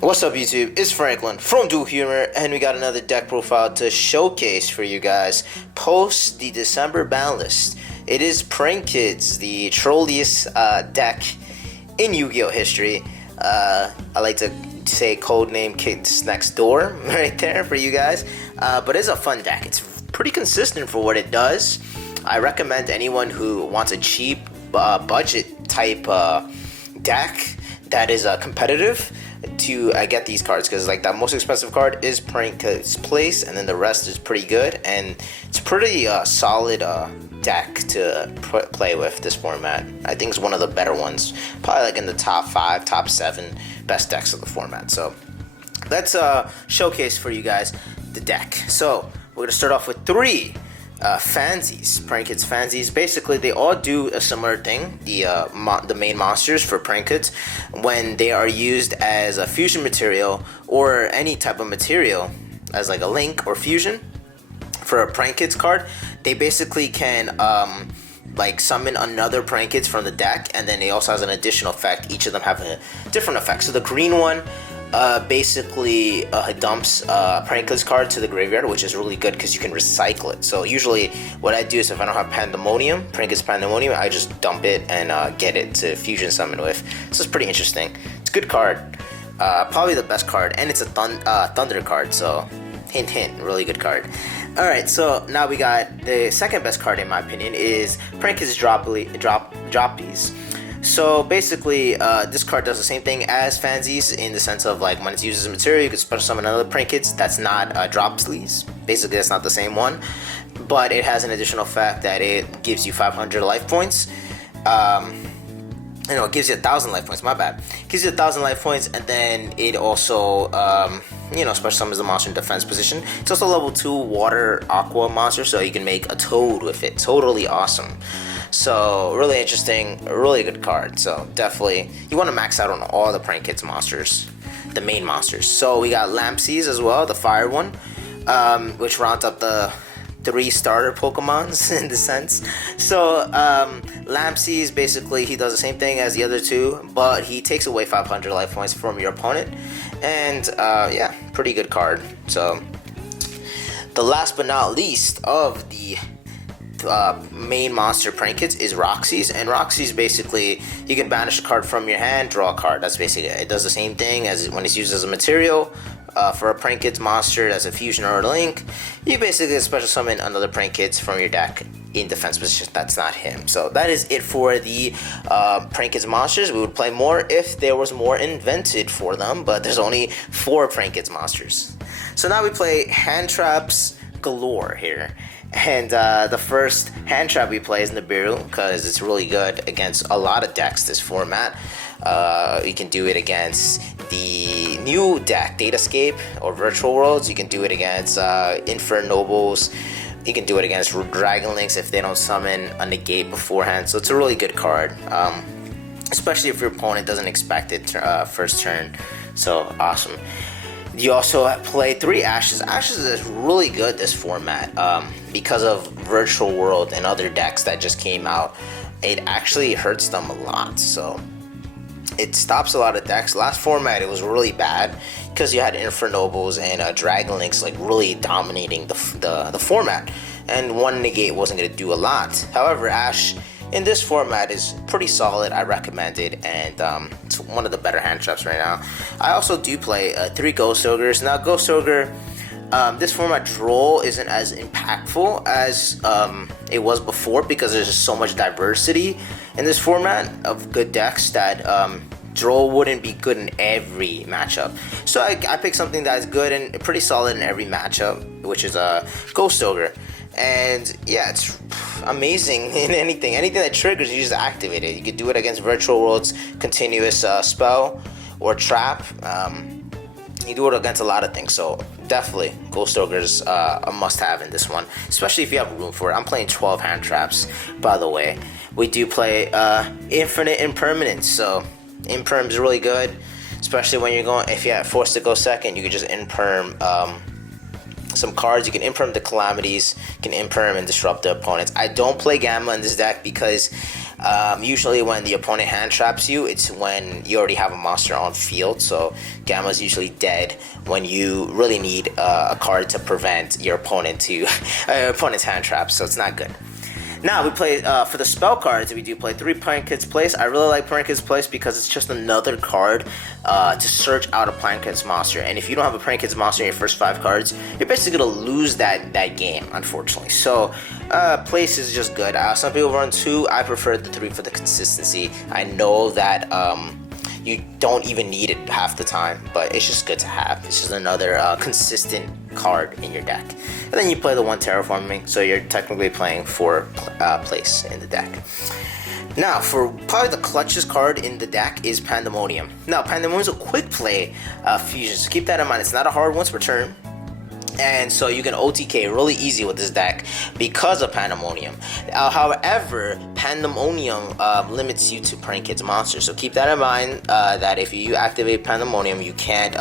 What's up YouTube, it's Franklin from Dual Humor, and we got another deck profile to showcase for you guys post the December ban list. It is Prank Kids, the trolliest deck in Yu-Gi-Oh history. I like to say codename Kids Next Door right there for you guys, but it's a fun deck. It's pretty consistent for what it does. I recommend anyone who wants a cheap budget type deck that is competitive to get these cards, because like that most expensive card is Prank Kids Place, and then the rest is pretty good, and it's pretty solid deck to play with this format. I think it's one of the better ones, probably like in the top 5, top 7 best decks of the format. So let's showcase for you guys the deck. So we're gonna start off with 3 fansies, Prank Kids fansies. Basically, they all do a similar thing. The main monsters for Prank Kids, when they are used as a fusion material or any type of material as like a link or fusion for a Prank Kids card, they basically can like summon another Prank Kids from the deck, and then it also has an additional effect. Each of them have a different effect. So the green one basically dumps Prank Kids card to the graveyard, which is really good because you can recycle it. So usually what I do is, if I don't have Prank Kids Pandemonium, I just dump it and get it to fusion summon with. So it's pretty interesting. It's a good card, probably the best card, and it's a Thunder card, so hint hint, really good card. Alright, so now we got the second best card in my opinion is Prank Kids Droppies. So basically, this card does the same thing as fansies in the sense of like when it's used as a material, you can special summon another Prank Kids. That's not Droppies. Basically, that's not the same one, but it has an additional effect that it gives you 500 life points. It gives you 1,000 life points. My bad. It gives you 1,000 life points, and then it also, special summons the monster in defense position. It's also level 2 water aqua monster, so you can make a toad with it. Totally awesome. So really interesting, really good card. So definitely you want to max out on all the Prank Kids monsters, the main monsters. So we got Lampsies as well, the fire one, which rounds up the 3 starter Pokemons in the sense. So Lampsies, basically he does the same thing as the other 2, but he takes away 500 life points from your opponent, and yeah, pretty good card. So the last but not least of the main monster Prank Kids is Roxy's, and Roxy's basically you can banish a card from your hand, draw a card. That's basically it. It does the same thing as when it's used as a material for a Prank Kids monster as a fusion or a link. You basically special summon another Prank Kids from your deck in defense position. That's not him. So that is it for the Prank Kids monsters. We would play more if there was more invented for them, but there's only 4 Prank Kids monsters. So now we play hand traps galore here. And the first hand trap we play is Nibiru, because it's really good against a lot of decks this format. You can do it against the new deck, Datascape or Virtual Worlds. You can do it against Infernobles. You can do it against Dragon Links if they don't summon a negate beforehand. So it's a really good card, especially if your opponent doesn't expect it first turn. So awesome. You also play 3 Ashes. Ashes is really good this format because of Virtual World and other decks that just came out. It actually hurts them a lot, so it stops a lot of decks. Last format it was really bad because you had Infernobles and Dragon Links like really dominating the format, and one negate wasn't going to do a lot. However, Ash in this format is pretty solid. I recommend it, and it's one of the better hand traps right now. I also do play 3 Ghost Ogres. Now Ghost Ogre, this format draw isn't as impactful as it was before, because there's just so much diversity in this format of good decks that draw wouldn't be good in every matchup. So I pick something that's good and pretty solid in every matchup, which is a Ghost Ogre. And yeah, it's amazing in anything that triggers, you just activate it. You can do it against Virtual World's continuous spell or trap. You do it against a lot of things, so definitely Ghost Ogre's a must-have in this one, especially if you have room for it. I'm playing 12 hand traps, by the way. We do play Infinite Impermanence, so Imperm is really good, especially when if you're forced to go second, you can just Imperm some cards. You can Imperm the Calamities, you can Imperm and disrupt the opponents. I don't play Gamma in this deck because Usually when the opponent hand traps you, it's when you already have a monster on field, so Gamma's usually dead when you really need a card to prevent your opponent's hand traps, so it's not good. Now we play, for the spell cards, we do play 3 Planket's Place. I really like Planket's Place because it's just another card to search out a Planket's monster. And if you don't have a Planket's monster in your first 5 cards, you're basically going to lose that game, unfortunately. So, Place is just good. Some people run 2. I prefer the 3 for the consistency. I know that you don't even need it half the time, but it's just good to have. It's just another consistent card in your deck. And then you play the 1 Terraforming, so you're technically playing 4 Place in the deck. Now, for probably the clutchest card in the deck is Pandemonium. Now, Pandemonium is a quick play fusion, so keep that in mind. It's not a hard once per turn. And so you can OTK really easy with this deck because of Pandemonium. However, Pandemonium limits you to Prankid's monsters. So keep that in mind, that if you activate Pandemonium, you can't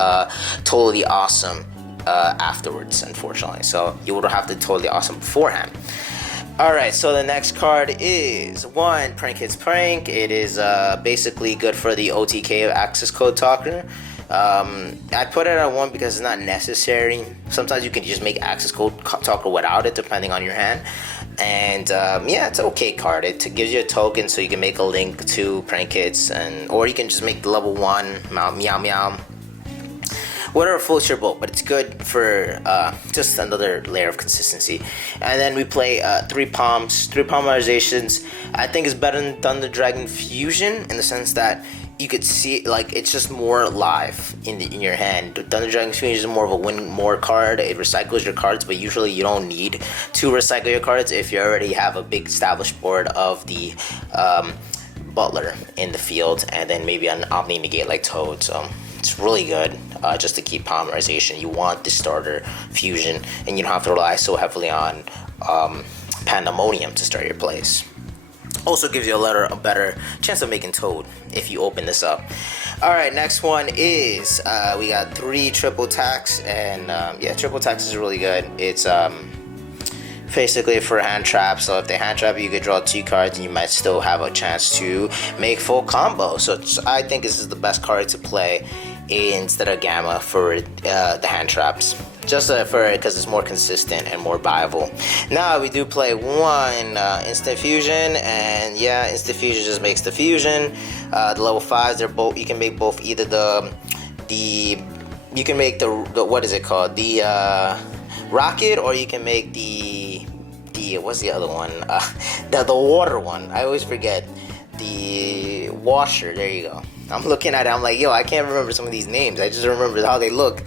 totally awesome afterwards, unfortunately. So you would have to totally awesome beforehand. Alright, so the next card is 1 Prankid's Prank. It is basically good for the OTK of Access Code Talker. I put it at 1 because it's not necessary. Sometimes you can just make Access Code Talker without it, depending on your hand. And yeah, it's an okay card. It gives you a token, so you can make a link to Prank Kids, or you can just make the level 1 Meow Meow. Whatever floats your boat, but it's good for just another layer of consistency. And then we play 3 Palms, 3 Palmerizations. I think it's better than Thunder Dragon Fusion in the sense that you could see, like, it's just more live in your hand. Thunder Dragon Fusion is more of a win more card. It recycles your cards, but usually you don't need to recycle your cards if you already have a big established board of the Butler in the field, and then maybe an Omni Negate like Toad. So it's really good just to keep Polymerization. You want the starter Fusion, and you don't have to rely so heavily on Pandemonium to start your plays. Also gives you a better chance of making Toad if you open this up. Alright, next one is, we got 3 Triple Tax, and yeah, Triple Tax is really good. It's basically for hand trap, so if they hand trap you, could draw 2 cards and you might still have a chance to make full combo. So I think this is the best card to play instead of Gamma for the hand traps, just for because it's more consistent and more viable. Now we do play 1 Instant Fusion, and yeah, Instant Fusion just makes the fusion. The level 5s, they're both, you can make both either you can make the what is it called, the rocket, or you can make the what's the other one, the water one. I always forget. The washer, there you go. I'm looking at it, I'm like, yo, I can't remember some of these names. I just remember how they look.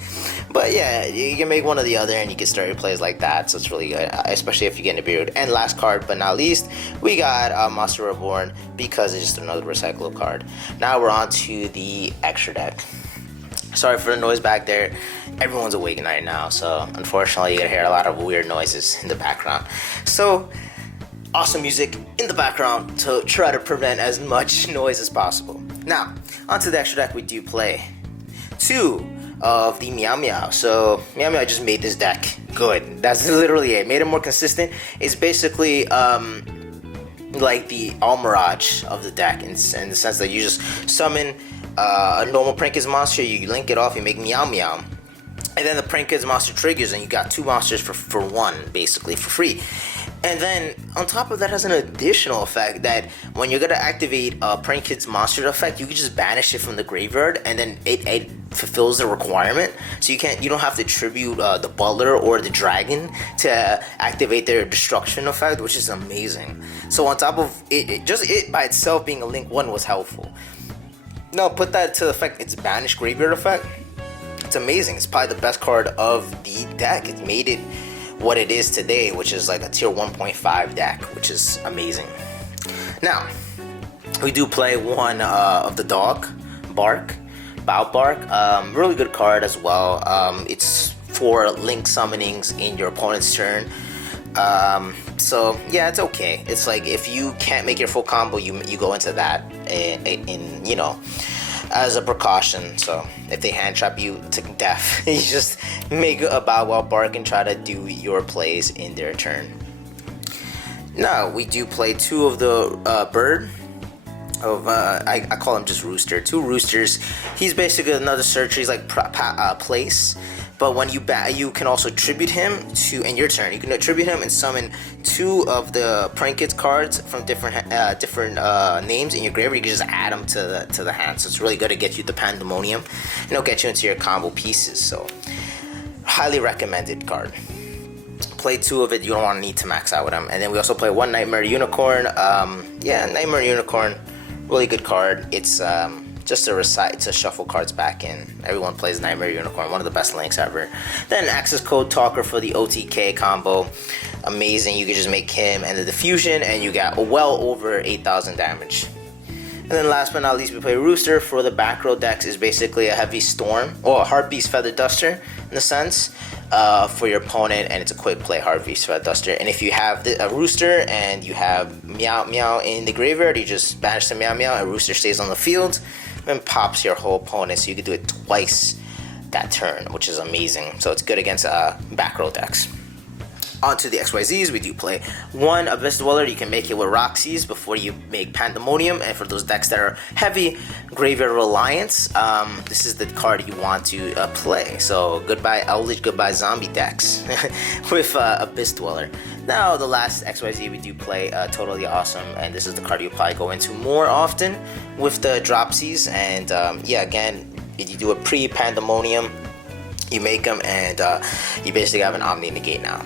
But yeah, you can make one or the other and you can start your plays like that, so it's really good, especially if you get in a period. And last card but not least, we got Monster Reborn, because it's just another recyclable card. Now we're on to the extra deck. Sorry for the noise back there. Everyone's awake right now, so unfortunately you're gonna hear a lot of weird noises in the background. So awesome music in the background to try to prevent as much noise as possible. Now, onto the extra deck, we do play 2 of the Meow Meow. So, Meow Meow just made this deck good. That's literally it. Made it more consistent. It's basically like the Almirage of the deck in the sense that you just summon a normal Prankid's monster, you link it off, you make Meow Meow. And then the Prankid's monster triggers, and you got 2 monsters for 1, basically, for free. And then, on top of that, has an additional effect that when you're going to activate Prankid's monster effect, you can just banish it from the graveyard, and then it fulfills the requirement. So you don't have to tribute the Butler or the Dragon to activate their destruction effect, which is amazing. So on top of it, just it by itself being a Link 1 was helpful. Now, put that to effect, its banish graveyard effect. It's amazing. It's probably the best card of the deck. It made it what it is today, which is like a tier 1.5 deck, which is amazing. Now, we do play 1 of the dog, Bow Bark. Really good card as well. It's for link summonings in your opponent's turn. So yeah, it's okay. It's like if you can't make your full combo, you go into that in you know, as a precaution. So if they hand trap you to death, you just make a Bow Wow Bark and try to do your plays in their turn. Now we do play two of the bird. I call him just Rooster. Two roosters. He's basically another searcher. He's like place. But when you you can also tribute him to in your turn. You can attribute him and summon two of the Prankets cards from different names in your graveyard. You can just add them to the hand. So it's really good to get you the Pandemonium, and it'll get you into your combo pieces. So highly recommended card. Play two of it. You don't want to need to max out with him. And then we also play one Nightmare Unicorn. Nightmare Unicorn, really good card. It's just to shuffle cards back in. Everyone plays Nightmare Unicorn, one of the best links ever. Then Access Code Talker for the OTK combo, amazing. You can just make him and the diffusion, and you got well over 8,000 damage. And then last but not least, we play Rooster for the back row decks. Is basically a Heavy Storm or a Heartbeast Feather Duster in a sense for your opponent, and it's a quick play Heartbeast Feather Duster. And if you have a Rooster and you have Meow Meow in the graveyard, you just banish the Meow Meow, and Rooster stays on the field and pops your whole opponent. So you can do it twice that turn, which is amazing. So it's good against back row decks. On to the XYZs, we do play one Abyss Dweller. You can make it with Roxy's before you make Pandemonium, and for those decks that are heavy Graveyard Reliance, this is the card you want to play. So goodbye Eldritch, goodbye Zombie decks with Abyss Dweller. Now the last XYZ we do play Totally Awesome, and this is the card you probably go into more often with the Dropsies. And again, you do a pre-Pandemonium, you make them, and you basically have an Omni Negate now.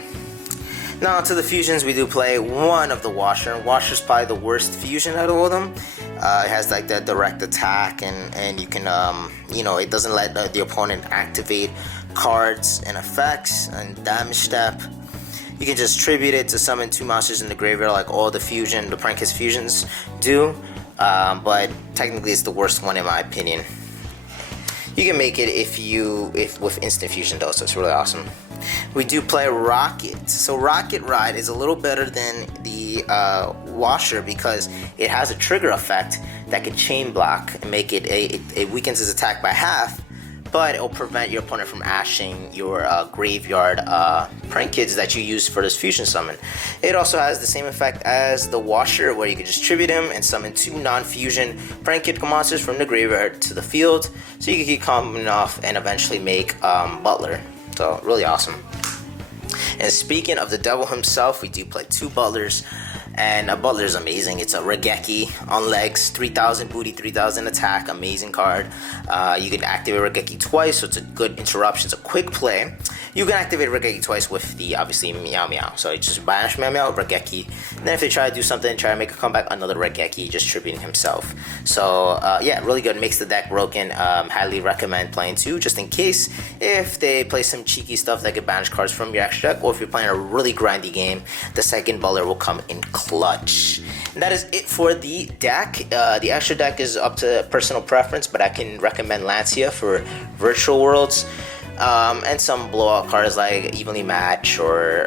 Now to the fusions, we do play one of the Washer. Washer's probably the worst fusion out of all of them. It has like the direct attack, and you can, it doesn't let the opponent activate cards and effects and damage step. You can just tribute it to summon two monsters in the graveyard like all the Prankets fusions do. But technically it's the worst one in my opinion. You can make it if with instant fusion though, so it's really awesome. We do play Rocket. So Rocket Ride is a little better than the Washer because it has a trigger effect that can chain block and make it weakens his attack by half, but it'll prevent your opponent from ashing your graveyard Prankets that you use for this fusion summon. It also has the same effect as the Washer, where you can just tribute him and summon two non-fusion Pranket monsters from the graveyard to the field, so you can keep comboing off and eventually make Butler. So really awesome. And speaking of the devil himself, we do play two Butlers, and a Butler is amazing. It's a Regeki on legs, 3,000 booty, 3,000 attack, amazing card. You can activate Regeki twice, so it's a good interruption. It's a quick play. You can activate Regeki twice with the obviously Meow Meow. So you just banish Meow Meow, Regeki. And then if they try to do something, try to make a comeback, another Regeki, just tributing himself. So really good. Makes the deck broken. Highly recommend playing two, just in case if they play some cheeky stuff that can banish cards from your extra deck, or if you're playing a really grindy game, the second Butler will come in clutch. And that is it for the deck. The extra deck is up to personal preference, but I can recommend Lancia for Virtual Worlds. And some blowout cards like Evenly Match or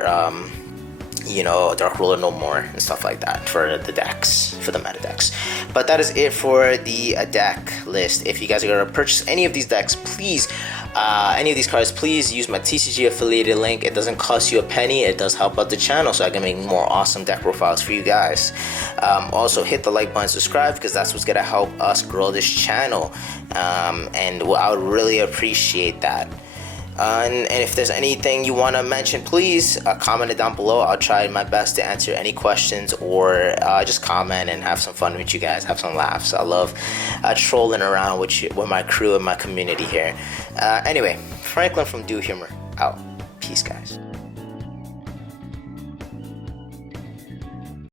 Dark Ruler No More and stuff like that for the decks, for the meta decks. But that is it for the deck list. If you guys are going to purchase any of these decks, please, any of these cards, please use my TCG affiliated link. It doesn't cost you a penny. It does help out the channel so I can make more awesome deck profiles for you guys. Also hit the like button, subscribe, because that's what's going to help us grow this channel. And I would really appreciate that. And if there's anything you want to mention, please comment it down below. I'll try my best to answer any questions, or just comment and have some fun with you guys, have some laughs. I love trolling around with my crew and my community here. Anyway, Franklin from Do Humor out. Peace, guys.